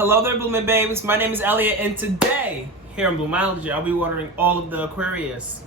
Hello there, Blooming Babes. My name is Elliott, and today, here in Bloomology, I'll be watering all of the Aquarius.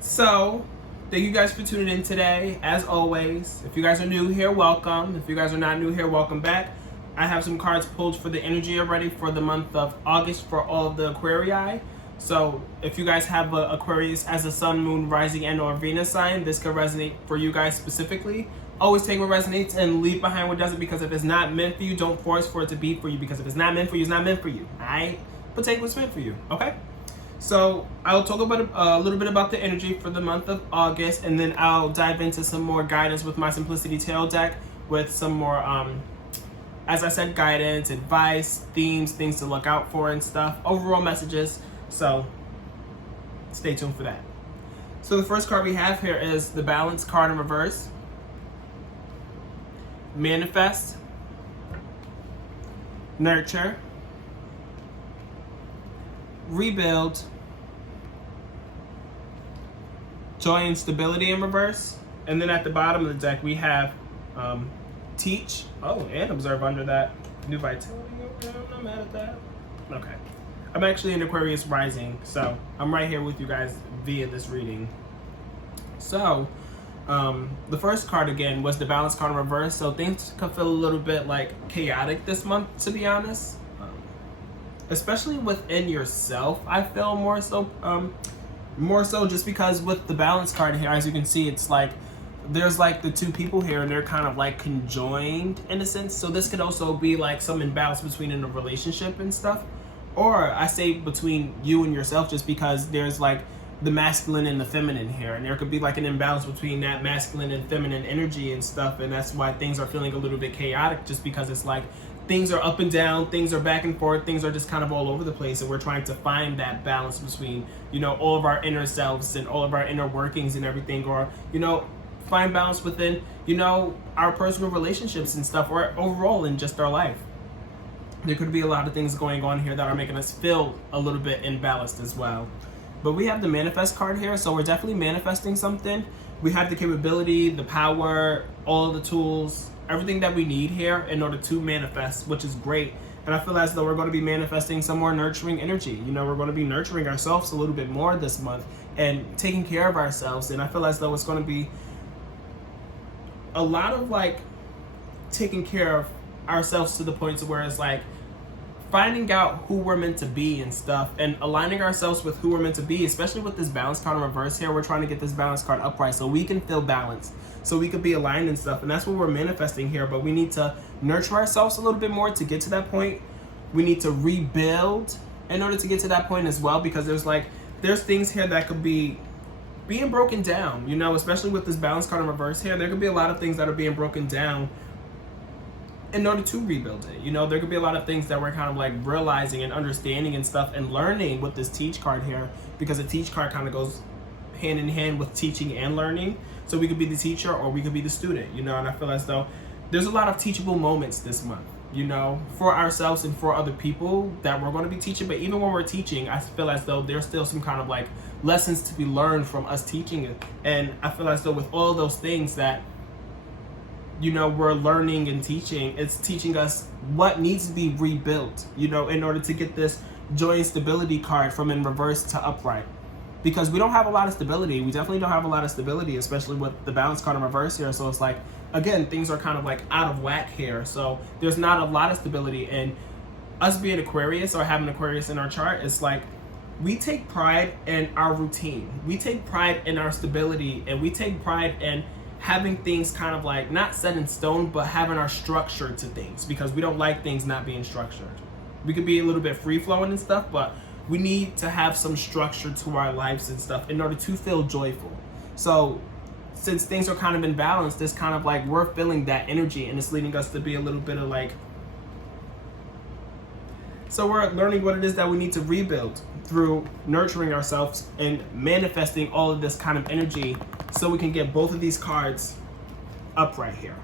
So, thank you guys for tuning in today. As always, if you guys are new here, welcome. If you guys are not new here, welcome back. I have some cards pulled for the energy already for the month of August for all of the Aquarii. So if you guys have Aquarius as a sun, moon, rising, and or Venus sign, this could resonate for you guys specifically. Always take what resonates and leave behind what doesn't, because if it's not meant for you, don't force for it to be for you, because if it's not meant for you, it's not meant for you. Alright? But take what's meant for you, okay? So I'll talk about a little bit about the energy for the month of August, and then I'll dive into some more guidance with my Simplicity Tarot deck with some more, as I said, guidance, advice, themes, things to look out for and stuff, overall messages. So stay tuned for that. So the first card we have here is the Balance card in reverse. Manifest, nurture, rebuild, joy and stability in reverse. And then at the bottom of the deck we have teach. Oh, and observe under that. New vitality. I'm not mad at that. Okay. I'm actually in Aquarius rising, so I'm right here with you guys via this reading. So, the first card again was the Balance card in reverse. So things can feel a little bit like chaotic this month, to be honest. Especially within yourself, I feel more so just because with the Balance card here, as you can see, it's like there's like the two people here and they're kind of like conjoined in a sense. So this could also be like some imbalance between in a relationship and stuff. Or I say between you and yourself, just because there's like the masculine and the feminine here, and there could be like an imbalance between that masculine and feminine energy and stuff, and that's why things are feeling a little bit chaotic, just because it's like things are up and down, things are back and forth, things are just kind of all over the place, and we're trying to find that balance between, you know, all of our inner selves and all of our inner workings and everything, or, you know, find balance within, you know, our personal relationships and stuff, or overall in just our life. There could be a lot of things going on here that are making us feel a little bit imbalanced as well. But we have the Manifest card here, so we're definitely manifesting something. We have the capability, the power, all of the tools, everything that we need here in order to manifest, which is great. And I feel as though we're going to be manifesting some more nurturing energy. You know, we're going to be nurturing ourselves a little bit more this month and taking care of ourselves. And I feel as though it's going to be a lot of like taking care of ourselves to the point to where it's like finding out who we're meant to be and stuff, and aligning ourselves with who we're meant to be, especially with this Balance card in reverse here. We're trying to get this Balance card upright so we can feel balanced, so we could be aligned and stuff, and that's what we're manifesting here. But we need to nurture ourselves a little bit more to get to that point. We need to rebuild in order to get to that point as well, because there's things here that could be being broken down, you know, especially with this Balance card in reverse here. There could be a lot of things that are being broken down in order to rebuild it. You know, there could be a lot of things that we're kind of like realizing and understanding and stuff and learning with this Teach card here, because the Teach card kind of goes hand in hand with teaching and learning. So we could be the teacher or we could be the student, you know, and I feel as though there's a lot of teachable moments this month, you know, for ourselves and for other people that we're going to be teaching. But even when we're teaching, I feel as though there's still some kind of like lessons to be learned from us teaching it. And I feel as though with all those things that, you know, we're learning and teaching, it's teaching us what needs to be rebuilt, you know, in order to get this joy and stability card from in reverse to upright. Because we don't have a lot of stability. We definitely don't have a lot of stability, especially with the Balance card in reverse here. So it's like, again, things are kind of like out of whack here. So there's not a lot of stability. And us being Aquarius or having Aquarius in our chart, it's like we take pride in our routine. We take pride in our stability, and we take pride in having things kind of like not set in stone, but having our structure to things, because we don't like things not being structured. We could be a little bit free flowing and stuff, but we need to have some structure to our lives and stuff in order to feel joyful. So since things are kind of imbalanced, it's kind of like we're feeling that energy, and it's leading us to be a little bit of like, so we're learning what it is that we need to rebuild through nurturing ourselves and manifesting all of this kind of energy, so we can get both of these cards upright here.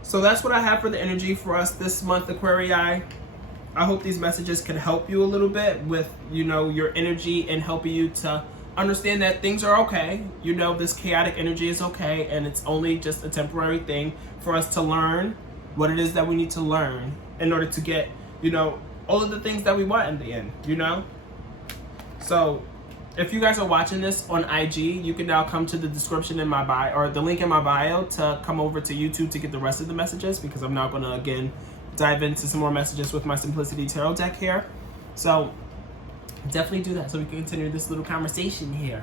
So that's what I have for the energy for us this month, Aquarii. I hope these messages can help you a little bit with, you know, your energy and helping you to understand that things are okay. You know, this chaotic energy is okay, and it's only just a temporary thing for us to learn what it is that we need to learn in order to get, you know, all of the things that we want in the end, you know? So if you guys are watching this on IG, you can now come to the description in my bio, or the link in my bio, to come over to YouTube to get the rest of the messages, because I'm now going to, again, dive into some more messages with my Simplicity Tarot deck here. So definitely do that so we can continue this little conversation here.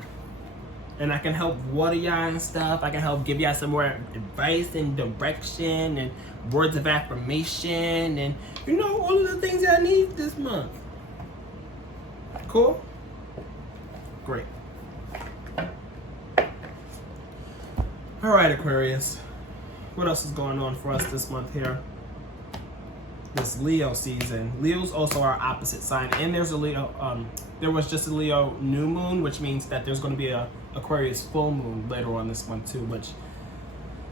And I can help water y'all and stuff. I can help give y'all some more advice and direction and words of affirmation and, you know, all of the things y'all need this month. Cool? Great. All right, Aquarius. What else is going on for us this month here? This Leo season. Leo's also our opposite sign, and there's a Leo. There was just a Leo new moon, which means that there's going to be a Aquarius full moon later on this month too, which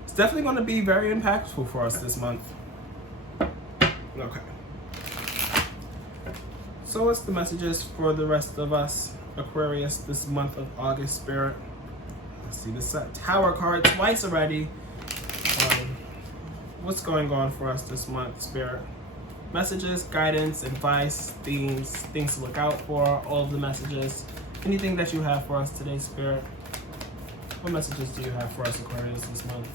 is definitely going to be very impactful for us this month. Okay. So what's the messages for the rest of us, Aquarius, this month of August, Spirit? Let's see this Tower card twice already. What's going on for us this month, Spirit? Messages, guidance, advice, themes, things to look out for, all of the messages. Anything that you have for us today, Spirit? What messages do you have for us, Aquarius, this month?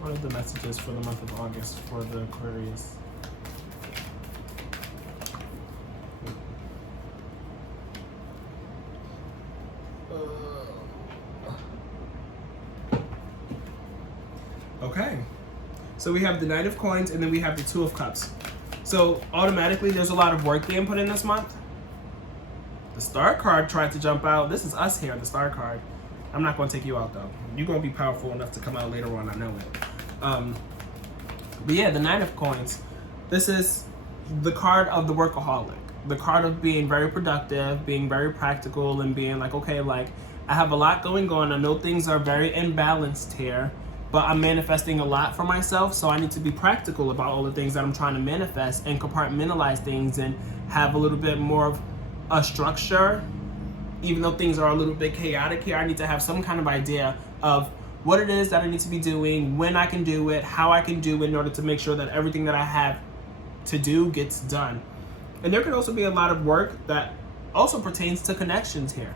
What are the messages for the month of August for the Aquarius? Okay, so we have the Knight of Coins, and then we have the Two of Cups. So automatically there's a lot of work being put in this month. The Star card tried to jump out. This is us here, the Star card. I'm not going to take you out though. You're going to be powerful enough to come out later on, I know it. But yeah, the Knight of Coins. This is the card of the workaholic. The card of being very productive, being very practical, and being like, okay, like, I have a lot going on. I know things are very imbalanced here, but I'm manifesting a lot for myself, so I need to be practical about all the things that I'm trying to manifest and compartmentalize things and have a little bit more of a structure. Even though things are a little bit chaotic here, I need to have some kind of idea of what it is that I need to be doing, when I can do it, how I can do it in order to make sure that everything that I have to do gets done. And there could also be a lot of work that also pertains to connections here.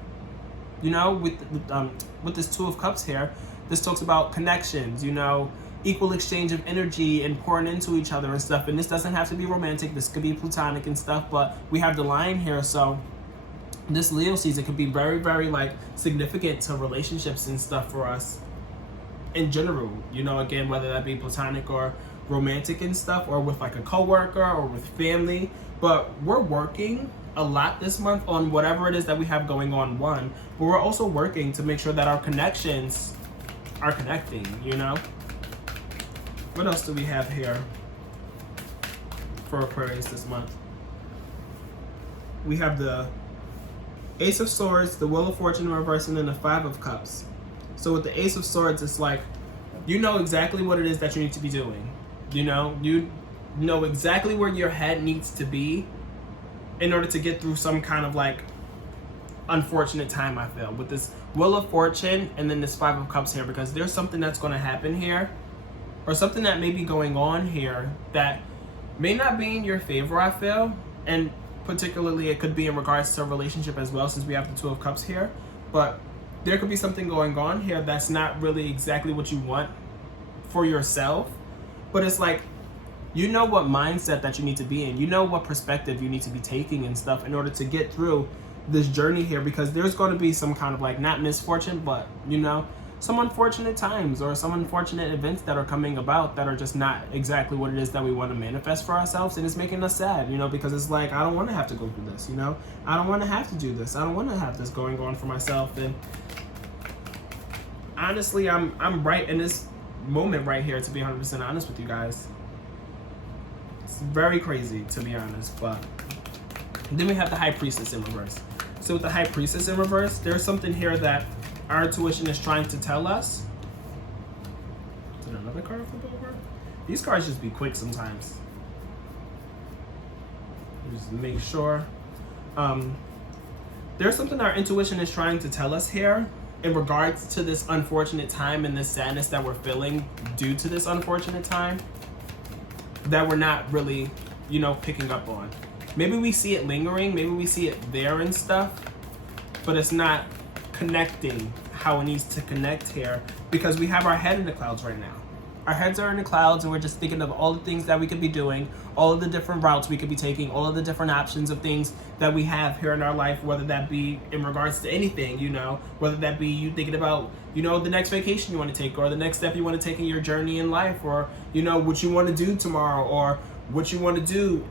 You know, with this Two of Cups here, this talks about connections, you know, equal exchange of energy and pouring into each other and stuff. And this doesn't have to be romantic. This could be platonic and stuff, but we have the Lion here. So this Leo season could be very, very like significant to relationships and stuff for us in general. You know, again, whether that be platonic or romantic and stuff, or with like a coworker or with family. But we're working a lot this month on whatever it is that we have going on, but we're also working to make sure that our connections are connecting, you know? What else do we have here for Aquarius this month? We have the Ace of Swords, the Wheel of Fortune in reverse, and then the Five of Cups. So with the Ace of Swords, it's like, you know exactly what it is that you need to be doing. You know exactly where your head needs to be in order to get through some kind of like unfortunate time, I feel, with this Wheel of Fortune and then this Five of Cups here, because there's something that's going to happen here, or something that may be going on here that may not be in your favor, I feel. And particularly it could be in regards to a relationship as well, since we have the Two of Cups here. But there could be something going on here that's not really exactly what you want for yourself, but it's like, you know what mindset that you need to be in, you know what perspective you need to be taking and stuff in order to get through this journey here, because there's going to be some kind of like, not misfortune, but you know, some unfortunate times or some unfortunate events that are coming about that are just not exactly what it is that we want to manifest for ourselves, and it's making us sad, you know, because it's like, I don't want to have to go through this, you know, I don't want to have to do this, I don't want to have this going on for myself. And honestly, I'm right in this moment right here, to be 100% honest with you guys. It's very crazy, to be honest. But then we have the High Priestess in reverse. So with the High Priestess in reverse, there's something here that our intuition is trying to tell us. Did another card flip over? These cards just be quick sometimes. Just make sure. There's something our intuition is trying to tell us here in regards to this unfortunate time and this sadness that we're feeling due to this unfortunate time that we're not really, picking up on. Maybe we see it lingering, maybe we see it there and stuff, but it's not connecting how it needs to connect here because we have our head in the clouds right now. Our heads are in the clouds and we're just thinking of all the things that we could be doing, all of the different routes we could be taking, all of the different options of things that we have here in our life, whether that be in regards to anything, whether that be you thinking about, the next vacation you want to take or the next step you want to take in your journey in life or, what you want to do tomorrow or what you want to do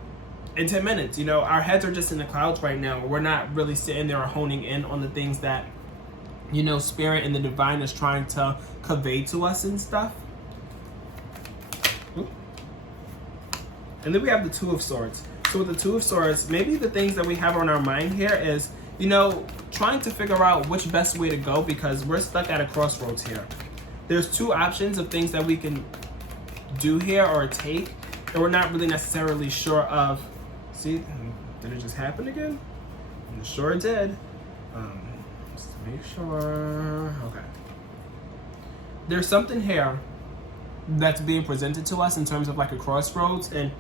in 10 minutes. Our heads are just in the clouds right now. We're not really sitting there or honing in on the things that, Spirit and the divine is trying to convey to us and stuff. And then we have the Two of Swords. So with the Two of Swords, maybe the things that we have on our mind here is, trying to figure out which best way to go because we're stuck at a crossroads here. There's two options of things that we can do here or take, and we're not really necessarily sure of. See, did it just happen again? It sure did. Just to make sure. Okay. There's something here that's being presented to us in terms of like a crossroads and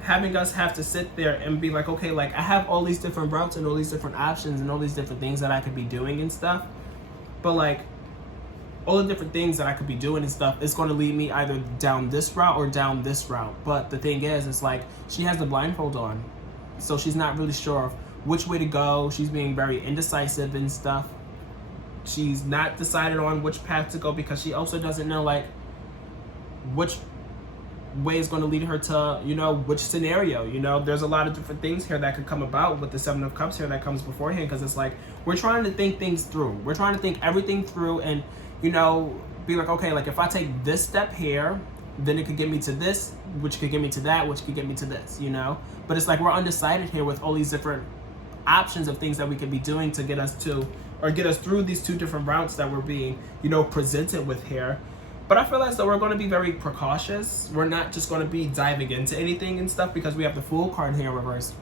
having us have to sit there and be like, okay, like I have all these different routes and all these different options and all these different things that I could be doing and stuff. But like all the different things that I could be doing and stuff, it's going to lead me either down this route or down this route. But the thing is, it's like she has the blindfold on. So she's not really sure of which way to go. She's being very indecisive and stuff. She's not decided on which path to go because she also doesn't know like which way is going to lead her to, which scenario. There's a lot of different things here that could come about with the Seven of Cups here that comes beforehand because it's like we're trying to think things through. We're trying to think everything through and, be like, okay, like if I take this step here, then it could get me to this, which could get me to that, which could get me to this, But it's like we're undecided here with all these different options of things that we could be doing to get us to, or get us through these two different routes that we're being, presented with here. But I feel as though we're going to be very precautious. We're not just going to be diving into anything and stuff because we have the Fool card here in reverse.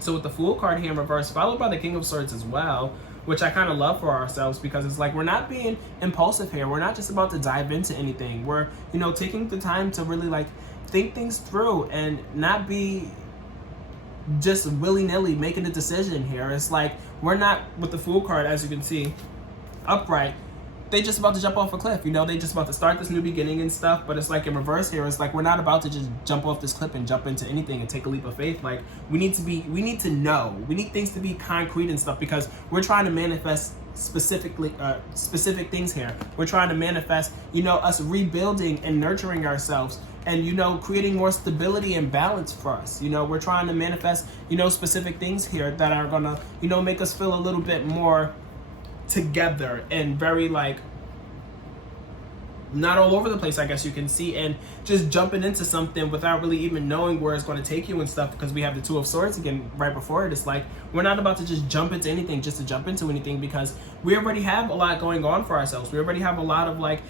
So with the Fool card here in reverse, followed by the King of Swords as well, which I kind of love for ourselves because it's like we're not being impulsive here. We're not just about to dive into anything. We're, taking the time to really like think things through and not be just willy-nilly making a decision here. It's like we're not, with the Fool card, as you can see, upright, they just about to jump off a cliff, they just about to start this new beginning and stuff. But it's like in reverse here, it's like we're not about to just jump off this cliff and jump into anything and take a leap of faith. Like we need to know, we need things to be concrete and stuff because we're trying to manifest specific things here. We're trying to manifest, us rebuilding and nurturing ourselves and, creating more stability and balance for us. We're trying to manifest, specific things here that are gonna, make us feel a little bit more together and very like not all over the place, I guess you can see, and just jumping into something without really even knowing where it's going to take you and stuff because we have the Two of Swords again right before it. It's like we're not about to just jump into anything just to jump into anything because we already have a lot going on for ourselves. We already have a lot of like,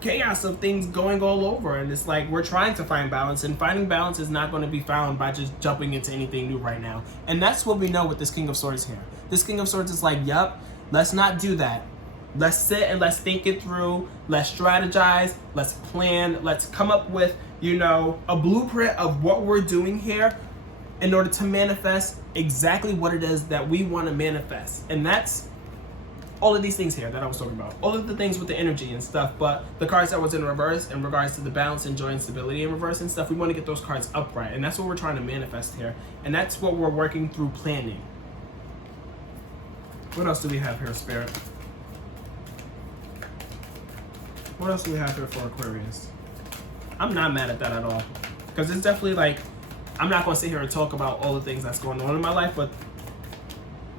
chaos of things going all over, and it's like we're trying to find balance, and finding balance is not going to be found by just jumping into anything new right now. And that's what we know with this King of Swords here. This King of Swords is like, yup, let's not do that. Let's sit and let's think it through. Let's strategize. Let's plan. Let's come up with, a blueprint of what we're doing here in order to manifest exactly what it is that we want to manifest. And that's all of these things here that I was talking about. All of the things with the energy and stuff, but the cards that was in reverse in regards to the balance and joy and stability in reverse and stuff, we want to get those cards upright. And that's what we're trying to manifest here. And that's what we're working through planning. What else do we have here, Spirit? What else do we have here for Aquarius? I'm not mad at that at all. Because it's definitely like, I'm not going to sit here and talk about all the things that's going on in my life, but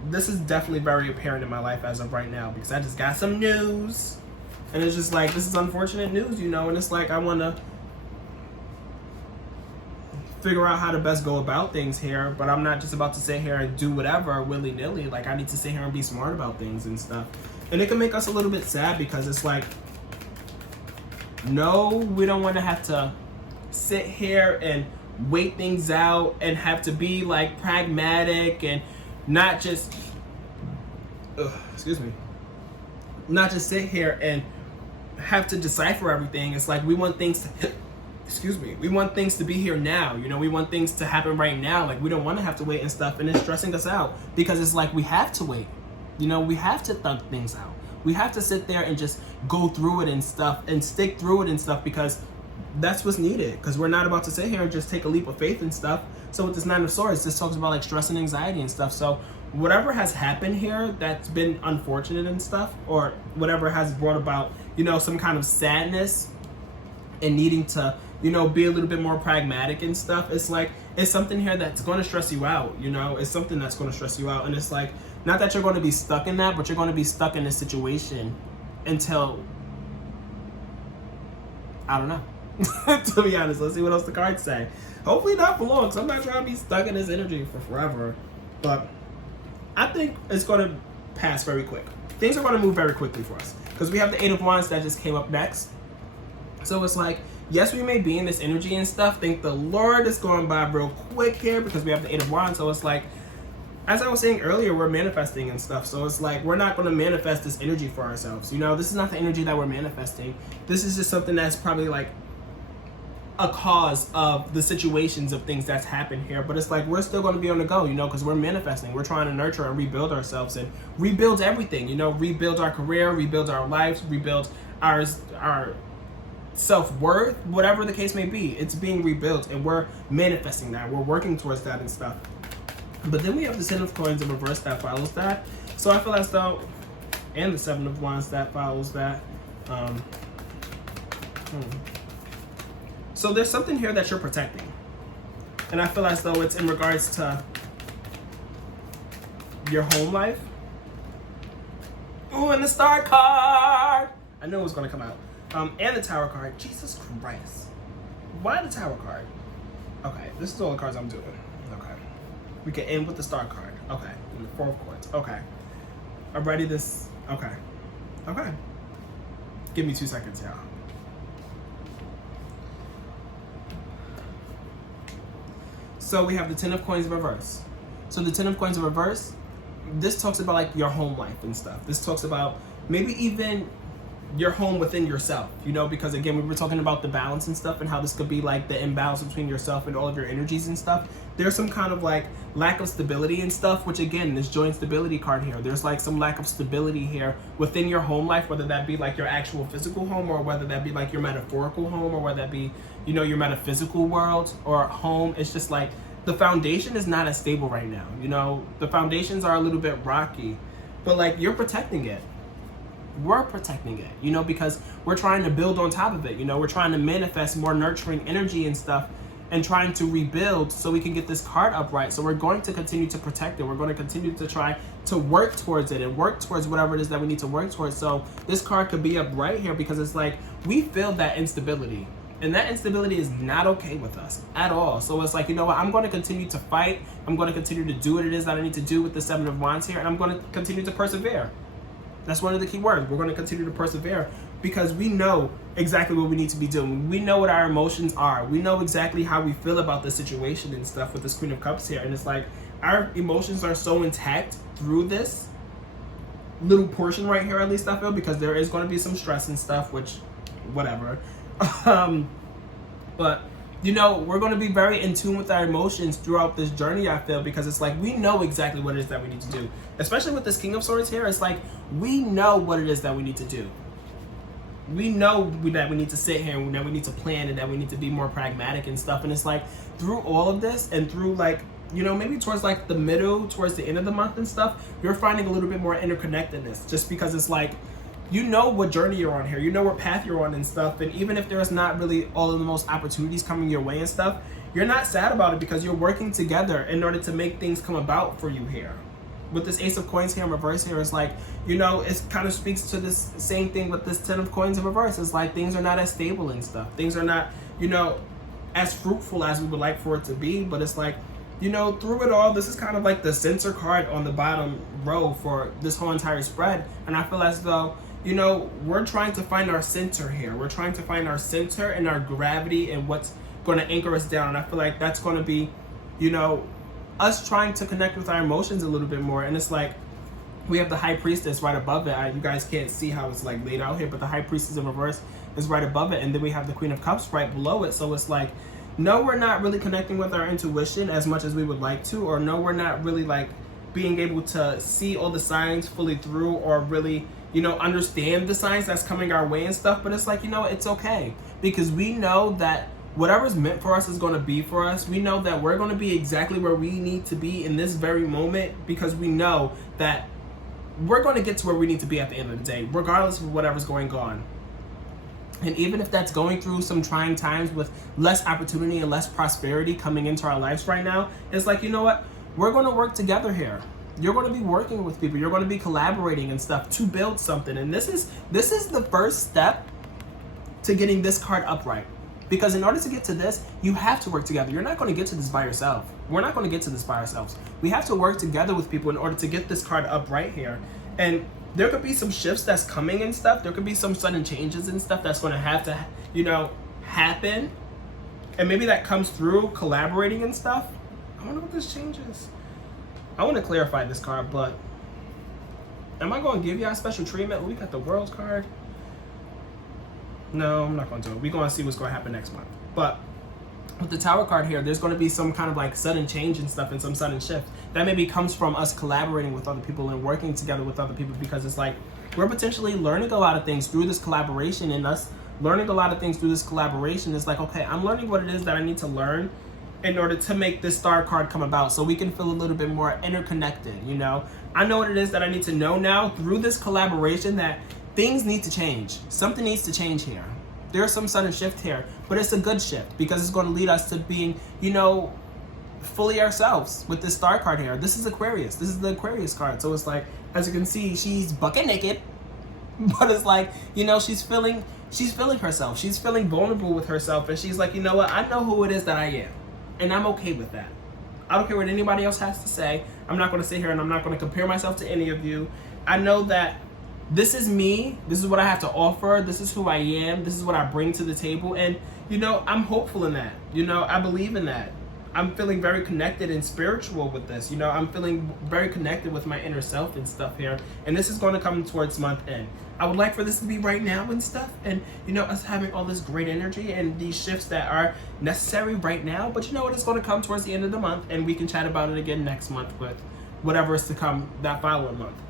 this is definitely very apparent in my life as of right now because I just got some news. And it's just like, this is unfortunate news, and it's like I want to figure out how to best go about things here, but I'm not just about to sit here and do whatever willy-nilly. Like I need to sit here and be smart about things and stuff. And it can make us a little bit sad because it's like, no, we don't want to have to sit here and wait things out and have to be like pragmatic and not just not just sit here and have to decipher everything. It's like we want things to we want things to be here now, you know, we want things to happen right now. Like we don't want to have to wait and stuff, and it's stressing us out because it's like we have to wait, you know, we have to thug things out, we have to sit there and just go through it and stuff and stick through it and stuff, because that's what's needed, because we're not about to sit here and just take a leap of faith and stuff. So with this Nine of Swords, this talks about like stress and anxiety and stuff. So whatever has happened here that's been unfortunate and stuff, or whatever has brought about, you know, some kind of sadness and needing to, you know, be a little bit more pragmatic and stuff, it's like, it's something here that's going to stress you out, you know, it's something that's going to stress you out. And it's like, not that you're going to be stuck in that, but you're going to be stuck in this situation until, I don't know. To be honest, let's see what else the cards say. Hopefully not for long, because I'm not trying to be stuck in this energy for forever. But I think it's going to pass very quick. Things are going to move very quickly for us, because we have the Eight of Wands that just came up next. So it's like, yes, we may be in this energy and stuff. Thank the Lord it's going by real quick here, because we have the Eight of Wands. So it's like, as I was saying earlier, we're manifesting and stuff. So it's like, we're not going to manifest this energy for ourselves. You know, this is not the energy that we're manifesting. This is just something that's probably like a cause of the situations of things that's happened here. But it's like, we're still going to be on the go, you know, because we're manifesting. We're trying to nurture and rebuild ourselves and rebuild everything, you know, rebuild our career, rebuild our lives, rebuild our self-worth, whatever the case may be. It's being rebuilt, and we're manifesting that. We're working towards that and stuff. But then we have the Ten of Coins in reverse that follows that. So I feel as though, and the Seven of Wands that follows that. So there's something here that you're protecting. And I feel as though it's in regards to your home life. Ooh, and the Star card! I knew it was going to come out. And the Tower card. Jesus Christ. Why the Tower card? Okay, this is all the cards I'm doing. Okay. We can end with the Star card. Okay. And the Four of Coins. Okay. I'm ready this. Okay. Okay. Give me 2 seconds, y'all. So we have the Ten of Coins in reverse. So the Ten of Coins in reverse, this talks about like your home life and stuff. This talks about maybe even your home within yourself, you know, because again, we were talking about the balance and stuff and how this could be like the imbalance between yourself and all of your energies and stuff. There's some kind of like lack of stability and stuff, which again, this joint stability card here, there's like some lack of stability here within your home life, whether that be like your actual physical home, or whether that be like your metaphorical home, or whether that be, you know, your metaphysical world or home. It's just like the foundation is not as stable right now, you know, the foundations are a little bit rocky, but like you're protecting it. We're protecting it, you know, because we're trying to build on top of it, you know, we're trying to manifest more nurturing energy and stuff and trying to rebuild so we can get this card upright. So we're going to continue to protect it. We're going to continue to try to work towards it and work towards whatever it is that we need to work towards. So this card could be upright here because it's like we feel that instability, and that instability is not okay with us at all. So it's like, you know what, I'm going to continue to fight. I'm going to continue to do what it is that I need to do with the Seven of Wands here, and I'm going to continue to persevere. That's one of the key words. We're going to continue to persevere because we know exactly what we need to be doing. We know what our emotions are. We know exactly how we feel about the situation and stuff with this Queen of Cups here. And it's like our emotions are so intact through this little portion right here, at least I feel, because there is going to be some stress and stuff, which, whatever. But, you know, we're going to be very in tune with our emotions throughout this journey, I feel, because it's like we know exactly what it is that we need to do. Especially with this King of Swords here, it's like we know what it is that we need to do. We know that we need to sit here and that we need to plan and that we need to be more pragmatic and stuff. And it's like through all of this and through like, you know, maybe towards like the middle, towards the end of the month and stuff, you're finding a little bit more interconnectedness, just because it's like, you know what journey you're on here, you know what path you're on and stuff. And even if there's not really all of the most opportunities coming your way and stuff, you're not sad about it because you're working together in order to make things come about for you here. With this Ace of Coins here in reverse here, it's like, you know, it kind of speaks to this same thing with this Ten of Coins in reverse. It's like things are not as stable and stuff. Things are not, you know, as fruitful as we would like for it to be. But it's like, you know, through it all, this is kind of like the center card on the bottom row for this whole entire spread. And I feel as though, you know, we're trying to find our center here. We're trying to find our center and our gravity and what's going to anchor us down. And I feel like that's going to be, you know, us trying to connect with our emotions a little bit more. And it's like, we have the High Priestess right above it. You guys can't see how it's like laid out here, but the High Priestess in reverse is right above it. And then we have the Queen of Cups right below it. So it's like, no, we're not really connecting with our intuition as much as we would like to, or no, we're not really like being able to see all the signs fully through, or really, you know, understand the signs that's coming our way and stuff. But it's like, you know, it's okay, because we know that whatever's meant for us is going to be for us. We know that we're going to be exactly where we need to be in this very moment, because we know that we're going to get to where we need to be at the end of the day, regardless of whatever's going on. And even if that's going through some trying times with less opportunity and less prosperity coming into our lives right now, it's like, you know what? We're going to work together here. You're going to be working with people. You're going to be collaborating and stuff to build something. And this is the first step to getting this card upright. Because in order to get to this, you have to work together. You're not going to get to this by yourself. We're not going to get to this by ourselves. We have to work together with people in order to get this card upright here. And there could be some shifts that's coming and stuff. There could be some sudden changes and stuff that's going to have to, you know, happen. And maybe that comes through collaborating and stuff. I wonder what this changes. I want to clarify this card, but am I going to give y'all special treatment? We got the World card. No, I'm not going to do it. We're going to see what's going to happen next month. But with the Tower card here, there's going to be some kind of like sudden change and stuff, and some sudden shift that maybe comes from us collaborating with other people and working together with other people, because it's like we're potentially learning a lot of things through this collaboration, and us learning a lot of things through this collaboration is like, okay, I'm learning what it is that I need to learn in order to make this Star card come about, so we can feel a little bit more interconnected. You know, I know what it is that I need to know now through this collaboration, that things need to change. Something needs to change here. There's some sudden shift here, but it's a good shift, because it's going to lead us to being, you know, fully ourselves with this Star card here. This is Aquarius. This is the Aquarius card. So it's like, as you can see, she's bucket naked, but it's like, you know, she's feeling herself. She's feeling vulnerable with herself, and she's like, you know what? I know who it is that I am, and I'm okay with that. I don't care what anybody else has to say. I'm not going to sit here and I'm not going to compare myself to any of you. I know that this is me. This is what I have to offer. This is who I am. This is what I bring to the table. And, you know, I'm hopeful in that. You know, I believe in that. I'm feeling very connected and spiritual with this. You know, I'm feeling very connected with my inner self and stuff here. And this is going to come towards month end. I would like for this to be right now and stuff. And, you know, us having all this great energy and these shifts that are necessary right now. But you know what? It's going to come towards the end of the month. And we can chat about it again next month with whatever is to come that following month.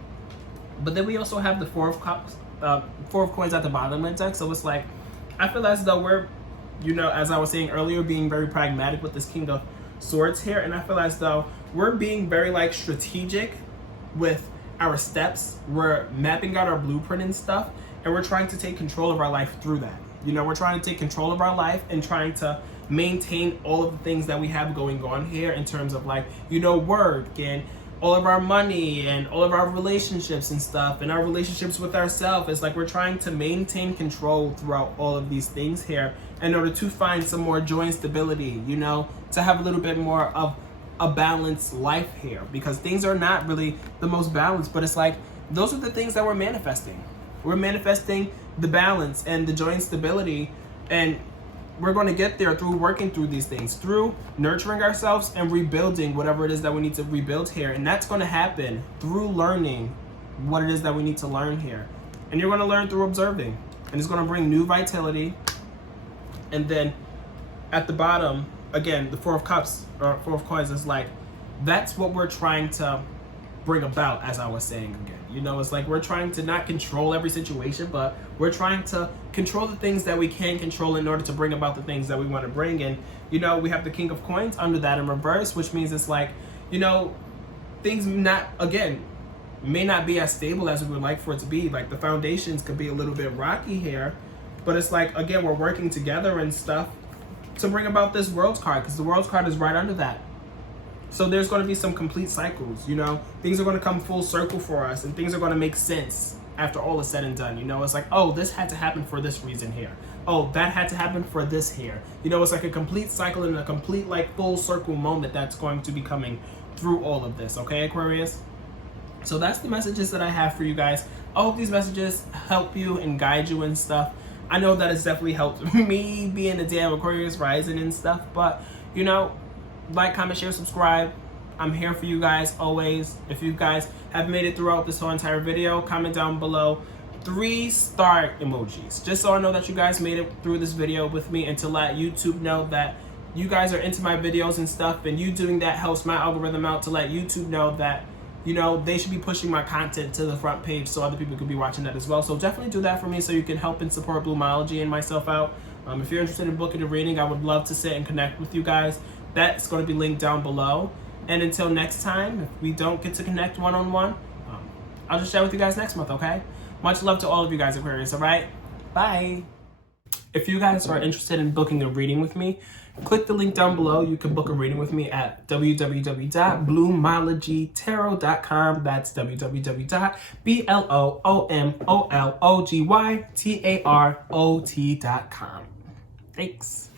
But then we also have the Four of Cups, Four of Coins at the bottom of the deck. So it's like, I feel as though we're, you know, as I was saying earlier, being very pragmatic with this King of Swords here. And I feel as though we're being very like strategic with our steps. We're mapping out our blueprint and stuff. And we're trying to take control of our life through that. You know, we're trying to take control of our life and trying to maintain all of the things that we have going on here in terms of like, you know, work and all of our money and all of our relationships and stuff, and our relationships with ourselves. It's like we're trying to maintain control throughout all of these things here in order to find some more joy and stability, you know, to have a little bit more of a balanced life here, because things are not really the most balanced. But it's like, those are the things that we're manifesting. We're manifesting the balance and the joy and stability, and we're going to get there through working through these things, through nurturing ourselves and rebuilding whatever it is that we need to rebuild here. And that's going to happen through learning what it is that we need to learn here. And you're going to learn through observing. And it's going to bring new vitality. And then at the bottom, again, the Four of Cups or Four of Coins is like, that's what we're trying to bring about, as I was saying again. You know, it's like we're trying to not control every situation, but we're trying to control the things that we can control in order to bring about the things that we want to bring. And, you know, we have the King of Coins under that in reverse, which means it's like, you know, things may not be as stable as we would like for it to be. Like the foundations could be a little bit rocky here, but it's like, again, we're working together and stuff to bring about this World's card, because the World's card is right under that. So there's going to be some complete cycles, you know, things are going to come full circle for us, and things are going to make sense after all is said and done. You know, it's like, oh, this had to happen for this reason here. Oh, that had to happen for this here. You know, it's like a complete cycle and a complete like full circle moment that's going to be coming through all of this. Okay, Aquarius? So that's the messages that I have for you guys. I hope these messages help you and guide you and stuff. I know that it's definitely helped me being a damn Aquarius rising and stuff, but you know, like, comment, share, subscribe. I'm here for you guys always. If you guys have made it throughout this whole entire video, comment down below 3-star emojis, just so I know that you guys made it through this video with me, and to let YouTube know that you guys are into my videos and stuff, and you doing that helps my algorithm out to let YouTube know that, you know, they should be pushing my content to the front page so other people could be watching that as well. So definitely do that for me so you can help and support Bloomology and myself out. If you're interested in booking a reading, I would love to sit and connect with you guys. That's going to be linked down below. And until next time, if we don't get to connect one-on-one, I'll just share with you guys next month, okay? Much love to all of you guys, Aquarius, all right? Bye. If you guys are interested in booking a reading with me, click the link down below. You can book a reading with me at www.bloomologytarot.com. That's www.bloomologytarot.com. Thanks.